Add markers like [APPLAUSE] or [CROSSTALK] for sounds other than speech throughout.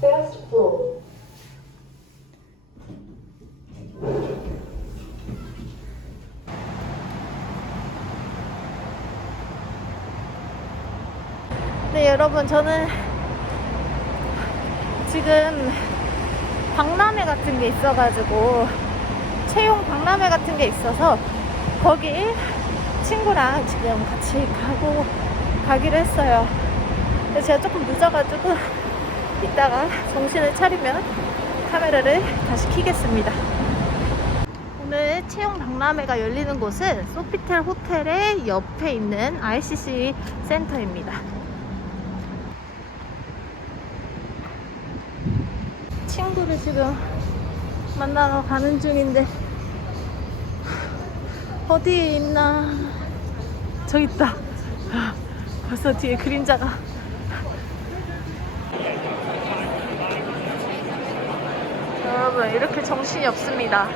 First floor. 네, 여러분, 저는 지금 박람회 같은 게 있어가지고, 채용 박람회 같은 게 있어서, 거기 친구랑 지금 같이 가고, 가기로 했어요. 근데 제가 조금 늦어가지고, 이따가 정신을 차리면 카메라를 다시 켜겠습니다. 오늘 채용 박람회가 열리는 곳은 소피텔 호텔의 옆에 있는 ICC 센터입니다. 친구를 지금 만나러 가는 중인데 어디에 있나 저기 있다 벌써 뒤에 그림자가 여러분 이렇게 정신이 없습니다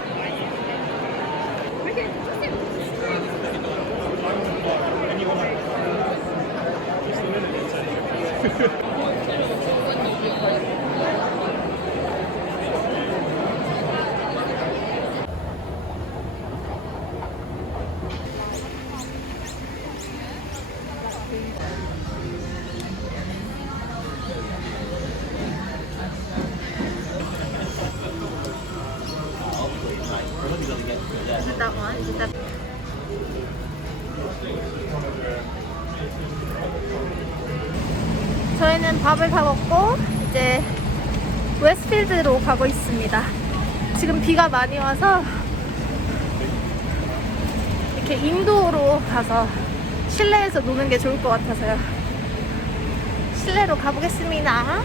[LAUGHS] 저희는 밥을 다 먹고 이제 웨스필드로 가고 있습니다. 지금 비가 많이 와서 이렇게 인도로 가서 실내에서 노는 게 좋을 것 같아서요. 실내로 가보겠습니다.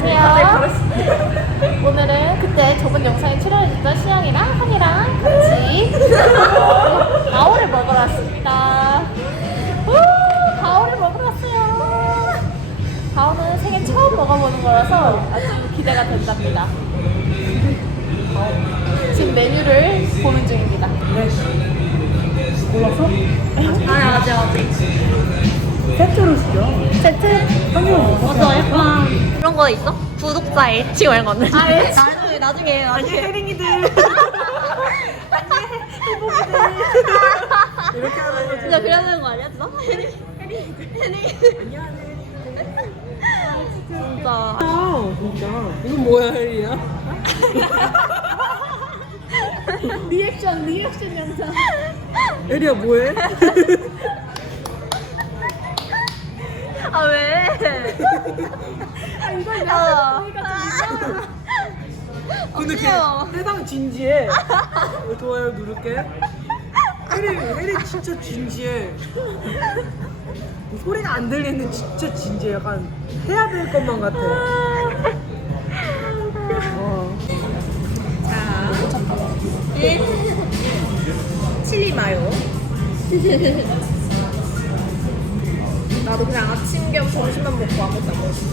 안녕하세요. 오늘은 그때 저번 영상에 출연해줬던 신영이랑 한이랑 같이 [LAUGHS] 가오를 먹으러 왔습니다. 우, 가오를 먹으러 왔어요. 가오는 생애 처음 먹어보는 거라서 아주 기대가 된답니다. 지금 메뉴를 보는 중입니다. 몰랐어? 아니 아직 아직. 세트로 시켜. 세트? 맞아, 약간 그런 거 있어? 구독자 H 이런 거는? 아, H? [LAUGHS] 나중에 나중에 나중에 혜링이들. [LAUGHS] 이렇게 하는 거지. 진짜 그래야 되는 거 아니야? 진짜? 진짜 아, 진짜. 이건 뭐야, 혜리야? [LAUGHS] 리액션 리액션 영상. 혜리야, 뭐해? 아 왜? 아 이걸 아, 근데 걔 어떡해요. 세상 진지해. 어, 좋아요, 누를게. 혜리, 혜리 진짜 진지해. 소리가 안 들리는데 진짜 진지해. 약간 해야 될 것만 같아. 어. 자, 1. 칠리 마요. [LAUGHS] 나도 그냥 아침 겸 점심만 먹고 아무것도 안 먹었어.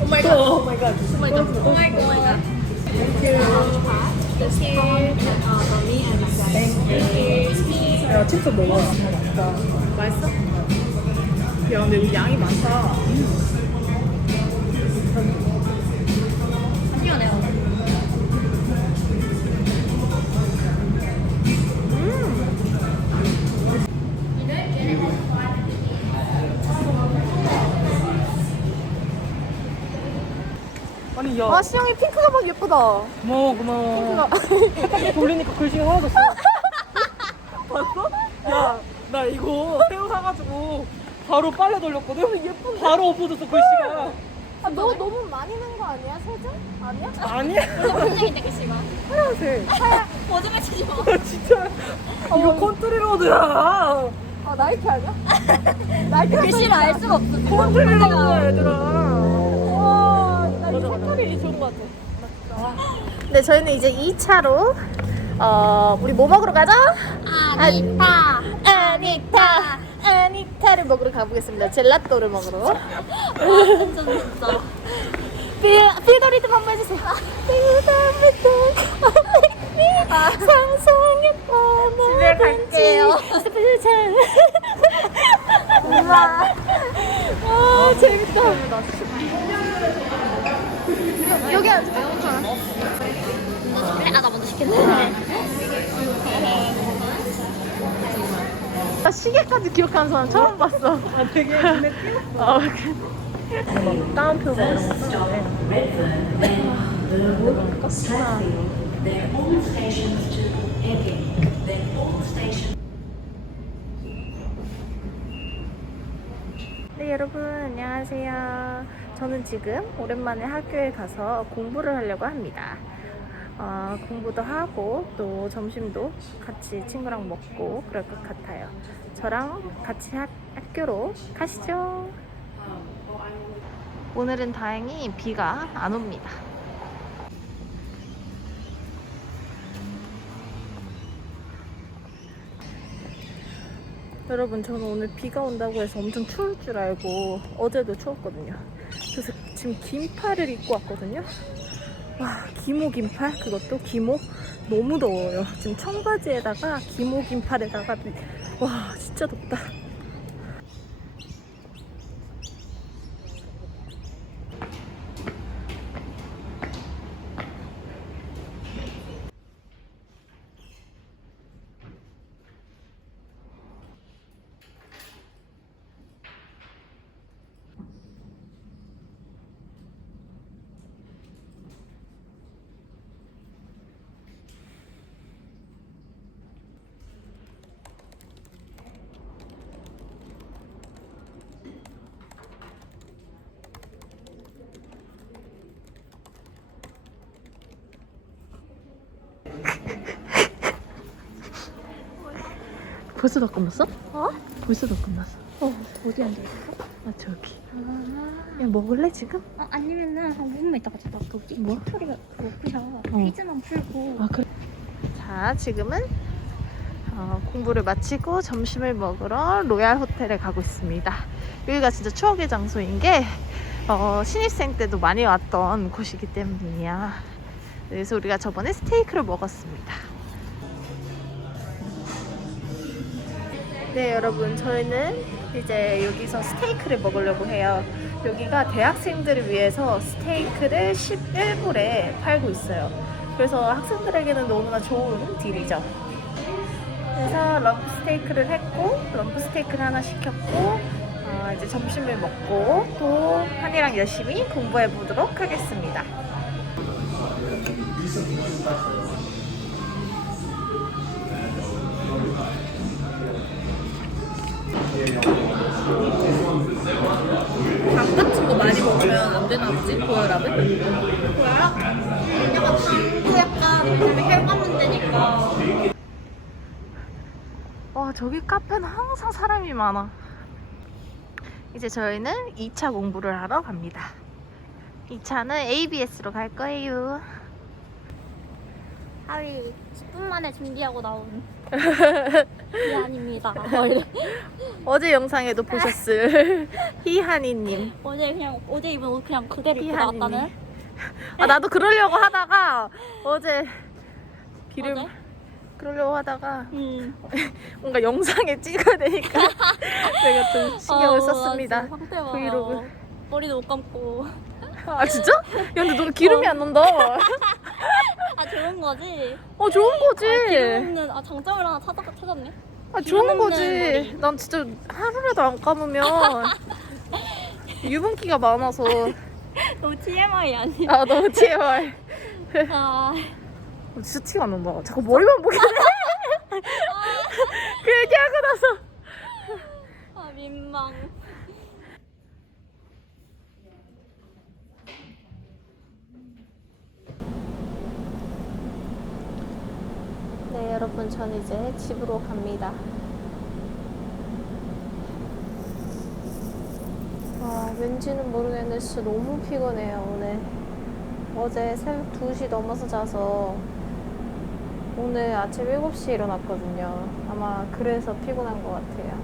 오 마이 갓. 오 마이 갓. 오 마이 갓. 오 마이 갓. 오 마이 갓. 야 칩스 먹어. 맛있어? 야 근데 여기 양이 많다. 시 야. 아 시영이 핑크 가방 예쁘다. 고마워 고마워. 딱 돌리니까 글씨가 사라졌어. 봤어? 야, 나 이거 새우 사가지고 바로 빨래 돌렸거든? 예쁜 바로 없어졌어 글씨가. 아, 너 너무 많이 낸거 아니야? 세 장? 아니야? 아니야. 굉장히 되게 심하. 하얀색. 거짓말 치지 마. 진짜. 이거 컨트리 로드야. 아 나이키 아니야? [LAUGHS] 나이키 글씨를 알 수가 없어. 컨트리 로드야 얘들아. 와, 맞아. 색깔이 좋은 것 같아. 네, 저희는 이제 2차로 어, 우리 뭐 먹으러 가죠? 아니타. 아니타, 아니타를 먹으러 가보겠습니다. 젤라또를 먹으러. 완전 진짜. 필, 필더리듬 한번 해주세요. 아, 상상의 집에 갈게요. 스페셜. 우와. 아, 재밌다. 여기 앉아. 먼저 시킬래? 아, 나 먼저 시켰네. 나 시계까지 기억하는 사람 처음 봤어. 아, 되게 눈에 띄었어. 아, 그- 따옴표가 이런 거 쓰는데. 네, 여러분, 안녕하세요. 저는 지금 오랜만에 학교에 가서 공부를 하려고 합니다. 어, 공부도 하고 또 점심도 같이 친구랑 먹고 그럴 것 같아요. 저랑 같이 학, 학교로 가시죠. 오늘은 다행히 비가 안 옵니다. 여러분 저는 오늘 비가 온다고 해서 엄청 추울 줄 알고 어제도 추웠거든요. 그래서 지금 긴팔을 입고 왔거든요. 와 기모 긴팔 그것도 기모 너무 더워요. 지금 청바지에다가 기모 긴팔에다가 와 진짜 덥다. 벌써 다 끝났어? 어? 벌써 다 끝났어. 어, 어디 앉아 있어? 아 저기. 아. 야 먹을래 지금? 어, 아니면은 한 5분만 있다가 나 거기 뭐? 스토리가 먹고서 퀴즈만 풀고 아 그래. 자 지금은 어, 공부를 마치고 점심을 먹으러 로얄 호텔에 가고 있습니다. 여기가 진짜 추억의 장소인 게 어, 신입생 때도 많이 왔던 곳이기 때문이야. 그래서 우리가 저번에 스테이크를 먹었습니다. 네 여러분 저희는 이제 여기서 스테이크를 먹으려고 해요. 여기가 대학생들을 위해서 스테이크를 11불에 팔고 있어요. 그래서 학생들에게는 너무나 좋은 딜이죠. 그래서 럼프 스테이크를 했고 럼프 스테이크를 하나 시켰고 어, 이제 점심을 먹고 또 한이랑 열심히 공부해 보도록 하겠습니다. 밥 같은 거 많이 먹으면 안 되나 보지? 고혈압은? 약간 당도 약간 이렇게 혈관 문제니까. 와 저기 카페는 항상 사람이 많아. 이제 저희는 2차 공부를 하러 갑니다. 2차는 ABS로 갈 거예요. 하위 10분 만에 준비하고 나온. [LAUGHS] 원래 어제 영상에도 보셨을 [LAUGHS] 희한이님. 어제 그냥 어제 입은 옷 그냥 그대로 입고. 나왔다는. 아 나도 그러려고 하다가 어제 기름 어제? 그러려고 하다가 음. [LAUGHS] 뭔가 영상에 찍어야 되니까 내가 좀 신경을 아우, 나 썼습니다. 지금 상태 봐. 브이로그. 머리도 못 감고. 아 진짜? 야 근데 너 기름이 안 난다. 아 좋은 거지. 어 좋은 거지. 아, 기름 없는 아 장점을 하나 찾아 찾았네. 아 좋은 거지. 난 진짜 하루라도 안 [LAUGHS] 감으면 유분기가 많아서 [LAUGHS] 너무 TMI 아니야? 아 너무 TMI. [LAUGHS] 아, 어, 진짜 티가 안 난다. 자꾸 머리만 보게 돼. 그 얘기하고 나서 아 민망. 전 이제 집으로 갑니다. 아 왠지는 모르겠는데 진짜 너무 피곤해요 오늘. 어제 새벽 2시 넘어서 자서 오늘 아침 7시에 일어났거든요. 아마 그래서 피곤한 것 같아요.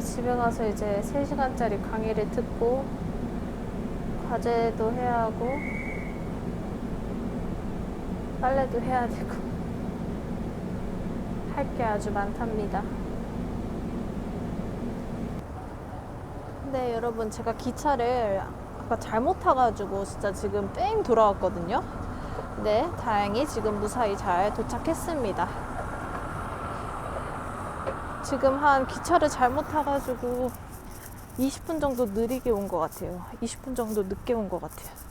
집에 가서 이제 3시간짜리 강의를 듣고 과제도 해야 하고 빨래도 해야 되고 할 게 아주 많답니다. 네, 여러분 제가 기차를 아까 잘못 타가지고 진짜 지금 뺑 돌아왔거든요. 네, 다행히 지금 무사히 잘 도착했습니다. 지금 한 기차를 잘못 타가지고 20분 정도 느리게 온 것 같아요. 20분 정도 늦게 온 것 같아요.